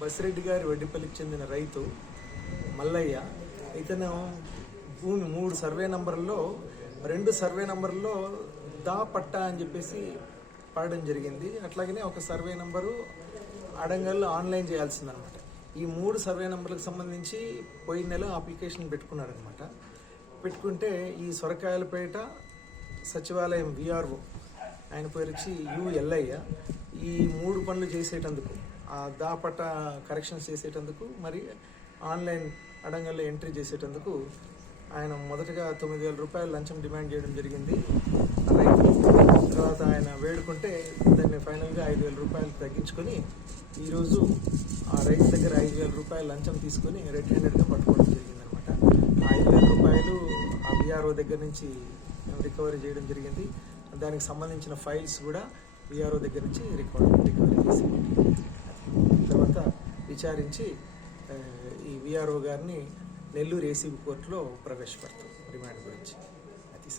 బసిరెడ్డి గారి వడ్డిపల్లికి చెందిన రైతు మల్లయ్య ఇతను భూమి మూడు సర్వే నంబర్లో రెండు సర్వే నంబర్లో దా పట్టా అని చెప్పేసి పాడడం జరిగింది. అట్లాగనే ఒక సర్వే నంబరు అడంగల్లో ఆన్లైన్ చేయాల్సిందనమాట. ఈ మూడు సర్వే నంబర్లకు సంబంధించి పోయిన నెల అప్లికేషన్ పెట్టుకున్నాడనమాట పెట్టుకుంటే ఈ సొరకాయలపేట సచివాలయం విఆర్ఓ ఆయన పేరు వచ్చి యు ఎల్లయ్య ఈ మూడు పనులు చేసేటందుకు దాపట కరెక్షన్స్ చేసేటందుకు మరి ఆన్లైన్ అడంగల్లో ఎంట్రీ చేసేటందుకు ఆయన మొదటగా తొమ్మిది వేల రూపాయలు లంచం డిమాండ్ చేయడం జరిగింది. రైతు తర్వాత ఆయన వేడుకుంటే దాన్ని ఫైనల్గా ఐదు వేల రూపాయలు తగ్గించుకొని ఈరోజు ఆ రైతు దగ్గర ఐదు వేల రూపాయలు లంచం తీసుకొని రెడ్ హ్యాండెడ్గా పట్టుకోవడం జరిగిందనమాట ఆ ఐదు వేల రూపాయలు ఆ విఆర్ఓ దగ్గర నుంచి రికవరీ చేయడం జరిగింది. దానికి సంబంధించిన ఫైల్స్ కూడా విఆర్ఓ దగ్గర నుంచి రికార్డ్ రికవరీ చేసి విచారించి ఈ విఆర్ఓ గారిని నెల్లూరు ఏసీబీ కోర్టులో ప్రవేశపెడతాం. రిమాండ్ గురించి.